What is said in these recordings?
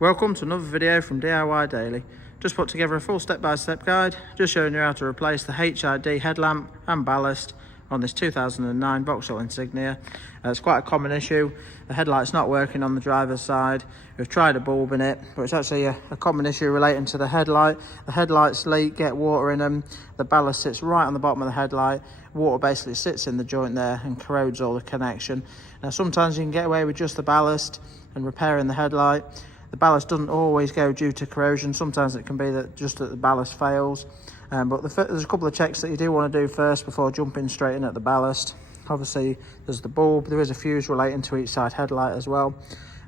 Welcome to another video from DIY Daily. Just put together a full step-by-step guide, just showing you how to replace the HID headlamp and ballast on this 2009 Vauxhall Insignia. It's quite a common issue. The headlight's not working on the driver's side. We've tried a bulb in it, but it's actually a common issue relating to the headlight. The headlights leak, get water in them. The ballast sits right on the bottom of the headlight. Water basically sits in the joint there and corrodes all the connection. Now sometimes you can get away with just the ballast and repairing the headlight. The ballast doesn't always go due to corrosion. Sometimes it can be that the ballast fails. But there's a couple of checks that you do want to do first before jumping straight in at the ballast. Obviously, there's the bulb. There is a fuse relating to each side headlight as well.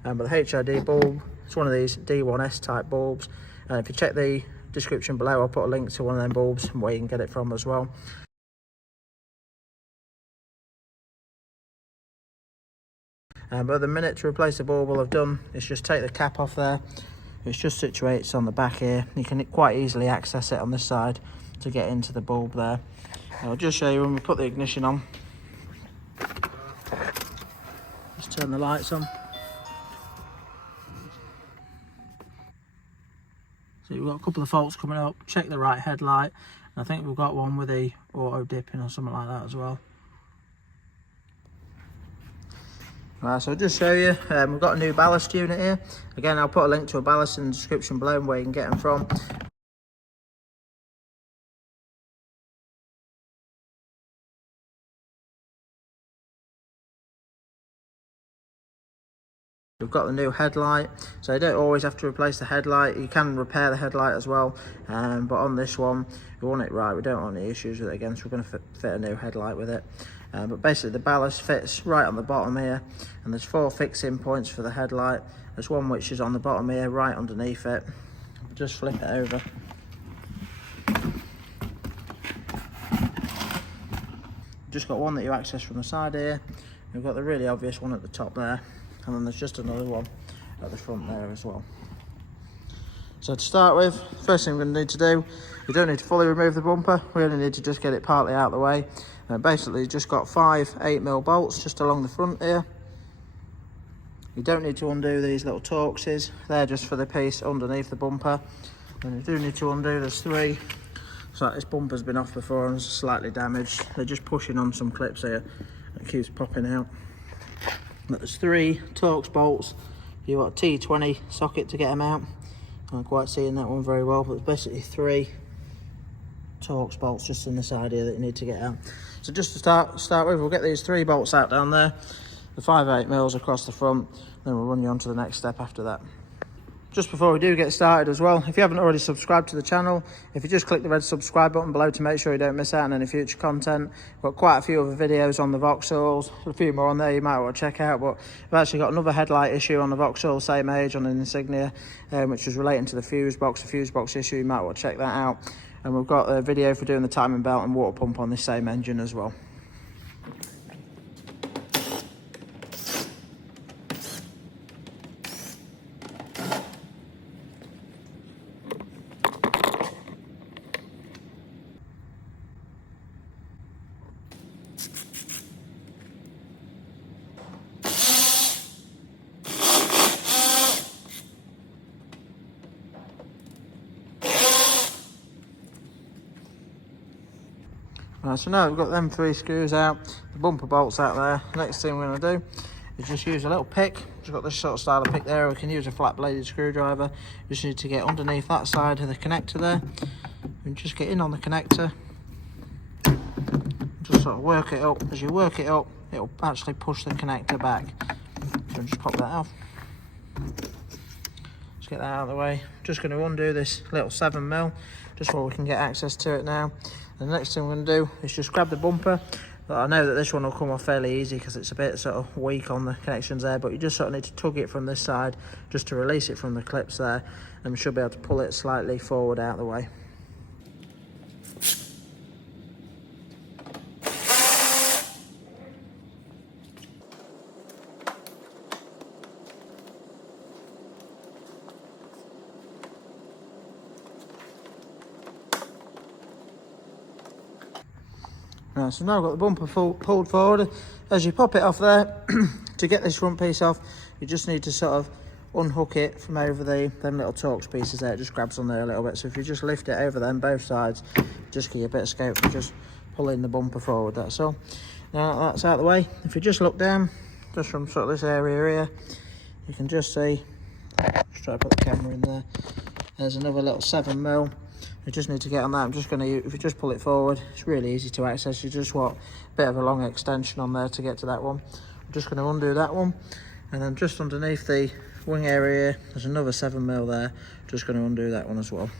But the HID bulb, it's one of these D1S type bulbs. If you check the description below, I'll put a link to one of them bulbs and where you can get it from as well. But the minute to replace the bulb, all I've done is just take the cap off there. It's just situated on the back here. You can quite easily access it on this side to get into the bulb there. I'll just show you when we put the ignition on. Just turn the lights on. So we've got a couple of faults coming up. Check the right headlight. And I think we've got one with the auto dipping or something like that as well. Right, so I'll just show you, we've got a new ballast unit here. Again, I'll put a link to a ballast in the description below where you can get them from. We've got the new headlight, so you don't always have to replace the headlight. You can repair the headlight as well, but on this one, we want it right. We don't want any issues with it again, so we're going to fit a new headlight with it. But basically the ballast fits right on the bottom here, and there's 4 fixing points for the headlight. There's one which is on the bottom here, right underneath it. Just flip it over. Just got one that you access from the side here. We've got the really obvious one at the top there, and then there's just another one at the front there as well. So to start with, first thing we're going to need to do, you don't need to fully remove the bumper. We only need to just get it partly out of the way. Basically, just got 5 8mm bolts just along the front here. You don't need to undo these little Torxes. They're just for the piece underneath the bumper. And you do need to undo, there's 3. So this bumper's been off before and it's slightly damaged. They're just pushing on some clips here. It keeps popping out. But there's 3 Torx bolts. You've got a T20 socket to get them out. I'm not quite seeing that one very well, but it's basically 3 Torx bolts just on the side here that you need to get out. So just to start with, we'll get these 3 bolts out down there, the 5 8mm across the front, then we'll run you on to the next step after that. Just before we do get started as well, if you haven't already subscribed to the channel, if you just click the red subscribe button below to make sure you don't miss out on any future content. We've got quite a few other videos on the Vauxhalls, a few more on there you might want to check out, but we've actually got another headlight issue on the Vauxhall, same age, on an Insignia, which was relating to the fuse box issue. You might want to check that out. And we've got a video for doing the timing belt and water pump on this same engine as well. Right, so now we've got them 3 screws out, the bumper bolts out there. Next thing we're going to do is just use a little pick. Just got this sort of style of pick there. We can use a flat bladed screwdriver. Just need to get underneath that side of the connector there and just get in on the connector. Just sort of work it up. As you work it up, it'll actually push the connector back. So just pop that off. Just get that out of the way. Just going to undo this little 7mm just so we can get access to it now. The next thing we're going to do is just grab the bumper. I know that this one will come off fairly easy because it's a bit sort of weak on the connections there, but you just sort of need to tug it from this side just to release it from the clips there, and we should be able to pull it slightly forward out of the way. Right, so now I've got the bumper pulled forward. As you pop it off there, to get this front piece off, you just need to sort of unhook it from over them little Torx pieces there. It just grabs on there a little bit. So if you just lift it over them, both sides, just give you a bit of scope for just pulling the bumper forward, that's all. Now that's out of the way, if you just look down, just from sort of this area here, you can just see, just try to put the camera in there, there's another little 7mm. You just need to get on that. I'm just going to, if you just pull it forward, it's really easy to access. You just want a bit of a long extension on there to get to that one. I'm just going to undo that one, and then just underneath the wing area, there's another 7mm there. Just going to undo that one as well.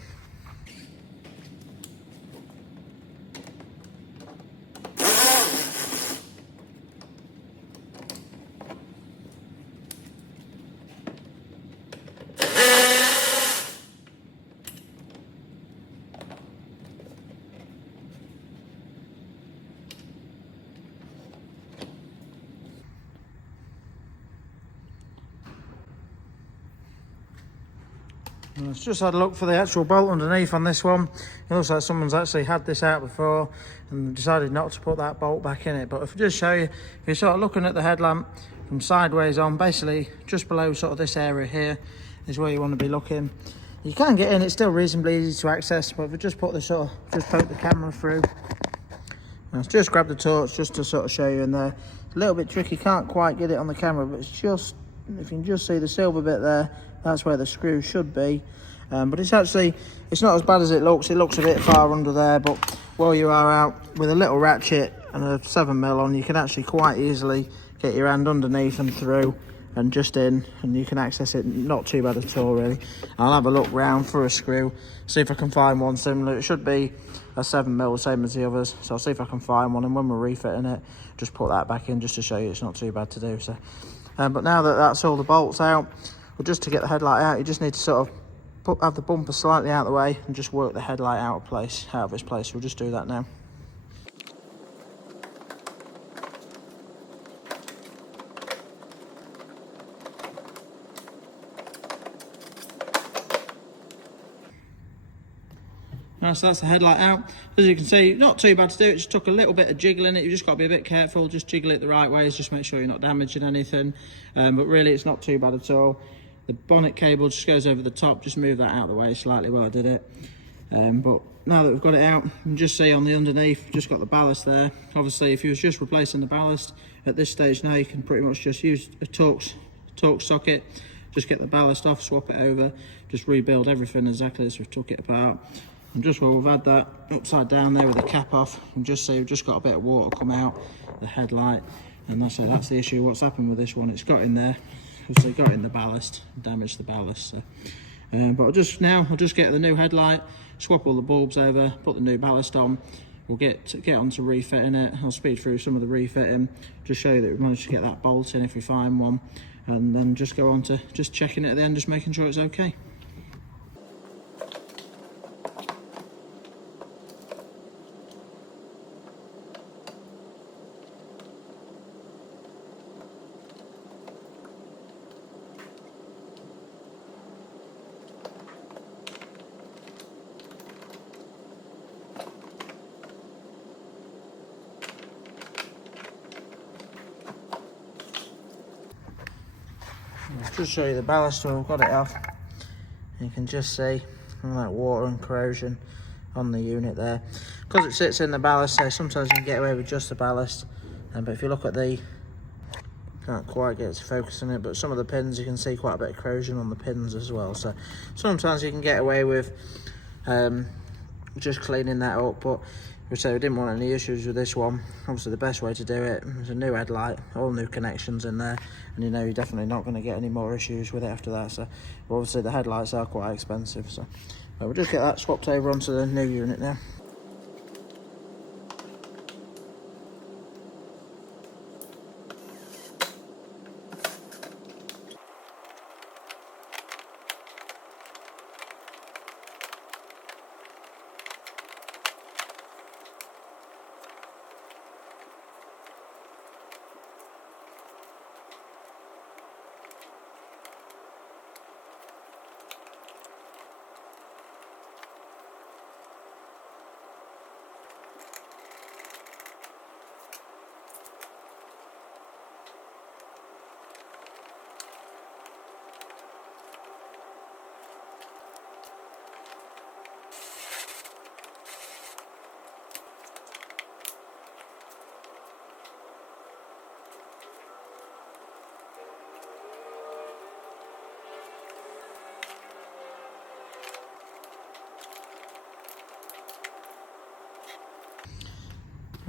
Let's just had a look for the actual bolt underneath on this one. It looks like someone's actually had this out before and decided not to put that bolt back in it. But if I just show you, if you're sort of looking at the headlamp from sideways on, basically just below sort of this area here is where you want to be looking. You can get in, it's still reasonably easy to access, but if we just put the sort of, just poke the camera through. Let's just grab the torch just to sort of show you in there. It's a little bit tricky, can't quite get it on the camera, but it's just, if you can just see the silver bit there, that's where the screw should be. But it's actually, it's not as bad as it looks a bit far under there, but while you are out with a little ratchet and a 7mm on, you can actually quite easily get your hand underneath and through and just in, and you can access it, not too bad at all really. I'll have a look round for a screw, see if I can find one similar. It should be a 7mm, same as the others, so I'll see if I can find one, and when we're refitting it, just put that back in just to show you it's not too bad to do. So but now that that's all the bolts out, well, just to get the headlight out, you just need to sort of have the bumper slightly out of the way and just work the headlight out of its place. We'll just do that now. So that's the headlight out. As you can see, not too bad to do. It just took a little bit of jiggling it. You've just got to be a bit careful. Just jiggle it the right ways. Just make sure you're not damaging anything. But really, it's not too bad at all. The bonnet cable just goes over the top. Just move that out of the way slightly while I did it. But now that we've got it out, you can just see on the underneath, just got the ballast there. Obviously, if you was just replacing the ballast at this stage now, you can pretty much just use a Torx socket. Just get the ballast off, swap it over, just rebuild everything exactly as we took it apart. And just while we've had that upside down there with the cap off, you can just see we've just got a bit of water come out the headlight, and that's the issue. What's happened with this one, it's got in there, obviously got in the ballast, damaged the ballast. So but I'll just get the new headlight, swap all the bulbs over, put the new ballast on. We'll get on to refitting it. I'll speed through some of the refitting, just show you that we've managed to get that bolt in if we find one, and then just go on to just checking it at the end, just making sure it's okay. I'll just show you the ballast where I've got it off. You can just see all that water and corrosion on the unit there. Because it sits in the ballast, so sometimes you can get away with just the ballast. But if you look at can't quite get it to focus on it, but some of the pins, you can see quite a bit of corrosion on the pins as well. So sometimes you can get away with just cleaning that up, but we say we didn't want any issues with this one. Obviously the best way to do it is a new headlight, all new connections in there, and you know you're definitely not going to get any more issues with it after that. So obviously the headlights are quite expensive, so we'll just get that swapped over onto the new unit now.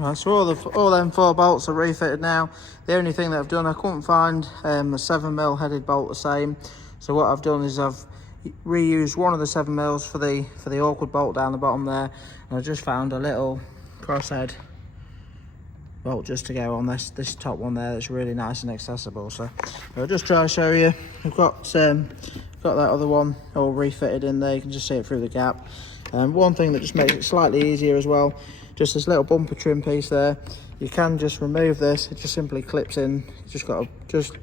Right, so all them 4 bolts are refitted now. The only thing that I've done, I couldn't find a 7mm headed bolt the same. So what I've done is I've reused one of the 7mm for the awkward bolt down the bottom there. And I just found a little crosshead bolt just to go on this top one there. That's really nice and accessible. So I'll just try to show you. We've got that other one all refitted in there. You can just see it through the gap. One thing that just makes it slightly easier as well, just this little bumper trim piece there. You can just remove this. It just simply clips in. You just got to just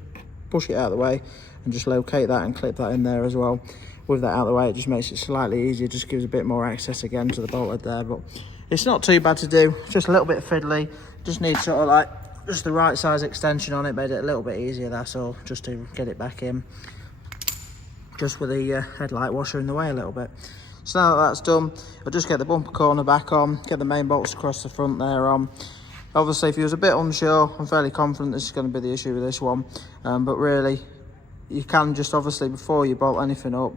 push it out of the way and just locate that and clip that in there as well. With that out of the way, it just makes it slightly easier. Just gives a bit more access again to the bolt head there. But it's not too bad to do. Just a little bit fiddly. Just need sort of like just the right size extension on it. Made it a little bit easier, that's all. Just to get it back in. Just with the headlight washer in the way a little bit. So now that that's done, I'll just get the bumper corner back on, get the main bolts across the front there on. Obviously, if you was a bit unsure, I'm fairly confident this is going to be the issue with this one. But really, you can just obviously, before you bolt anything up,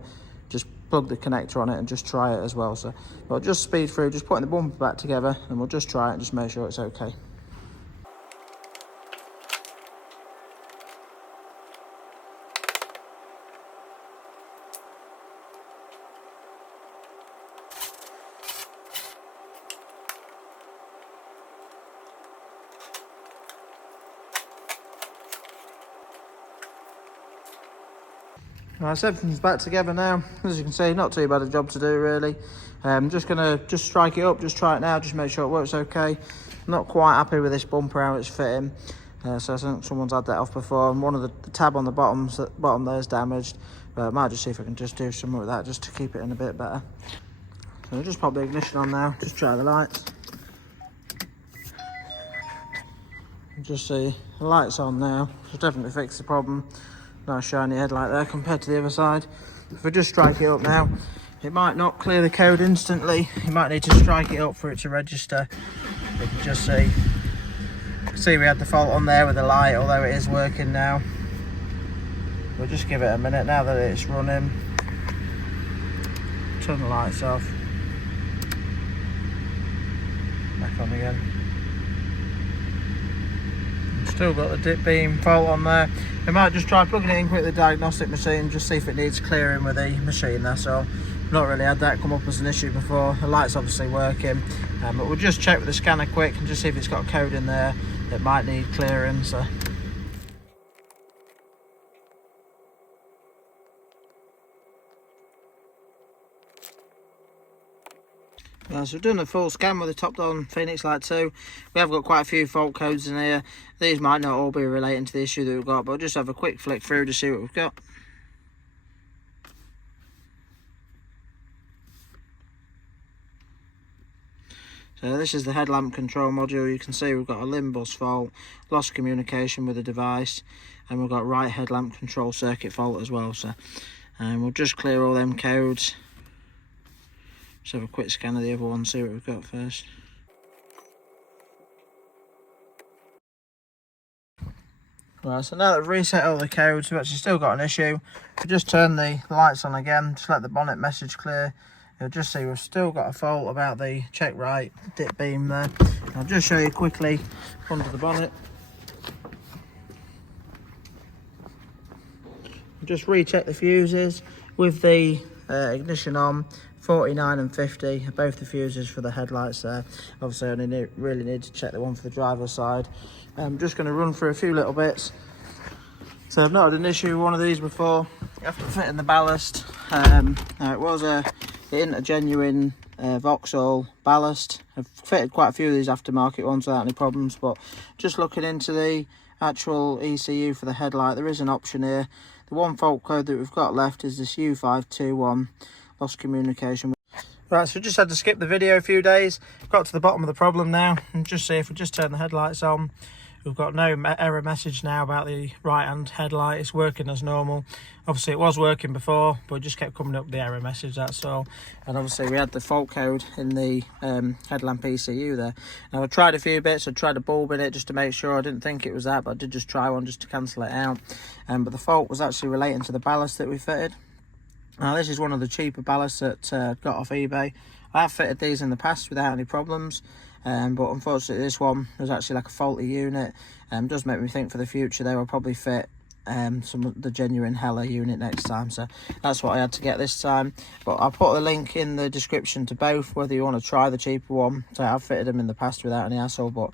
just plug the connector on it and just try it as well. So I'll just speed through, just putting the bumper back together, and we'll just try it and just make sure it's okay. Right, so everything's back together now. As you can see, not too bad a job to do really. Just gonna strike it up, just try it now, just make sure it works okay. Not quite happy with this bumper, how it's fitting. So I think someone's had that off before, and one of the tab on the bottom there is damaged. But I might just see if I can just do something with that just to keep it in a bit better. So I'll just pop the ignition on now, just try the lights. Just see the lights on now, so definitely fix the problem. Nice shiny headlight there compared to the other side. If we just strike it up now, it might not clear the code instantly. You might need to strike it up for it to register. You can just see we had the fault on there with the light, although it is working now. We'll just give it a minute now that it's running. Turn the lights off. Back on again. Still got the dip beam fault on there. I might just try plugging it in quick with the diagnostic machine, just see if it needs clearing with the machine, that's all. Not really had that come up as an issue before. The light's obviously working, but we'll just check with the scanner quick and just see if it's got a code in there that might need clearing. So so we've done a full scan with the top down Phoenix Light 2. We have got quite a few fault codes in here. These might not all be relating to the issue that we've got, but we'll just have a quick flick through to see what we've got. So this is the headlamp control module. You can see we've got a limb bus fault, lost communication with the device, and we've got right headlamp control circuit fault as well. So we'll just clear all them codes. Just have a quick scan of the other one, see what we've got first. Right, so now that we've reset all the codes, we've actually still got an issue. If we just turn the lights on again, just let the bonnet message clear, you'll just see we've still got a fault about the check right dip beam there. I'll just show you quickly under the bonnet. Just recheck the fuses with the ignition on. 49 and 50 are both the fuses for the headlights there. Obviously I only really need to check the one for the driver's side. I'm just going to run through a few little bits. So I've not had an issue with one of these before. After fitting the ballast, it isn't a genuine Vauxhall ballast. I've fitted quite a few of these aftermarket ones without any problems, but just looking into the actual ECU for the headlight, there is an option here. The one fault code that we've got left is this U521. Lost communication. Right, so we just had to skip the video a few days. Got to the bottom of the problem now, and just see if we just turn the headlights on. We've got no error message now about the right hand headlight. It's working as normal. Obviously it was working before, but it just kept coming up with the error message, that's all. And obviously we had the fault code in the headlamp ECU there. Now I tried a few bits. I tried a bulb in it just to make sure. I didn't think it was that, but I did just try one just to cancel it out. But the fault was actually relating to the ballast that we fitted. Now this is one of the cheaper ballasts that got off eBay. I have fitted these in the past without any problems. but unfortunately this one was actually like a faulty unit. Does make me think for the future they will probably fit some of the genuine Hella unit next time, so that's what I had to get this time. But I'll put a link in the description to both, whether you want to try the cheaper one. So I've fitted them in the past without any hassle, but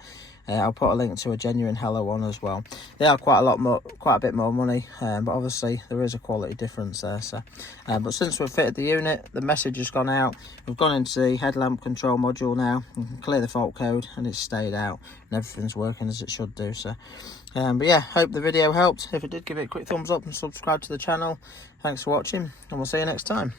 I'll put a link to a genuine Hella one as well. They are quite a bit more money, but obviously there is a quality difference there. So but since we've fitted the unit, the message has gone out. We've gone into the headlamp control module now. You can clear the fault code and it's stayed out and everything's working as it should do. So but yeah, hope the video helped. If it did, give it a quick thumbs up and subscribe to the channel. Thanks for watching, and we'll see you next time.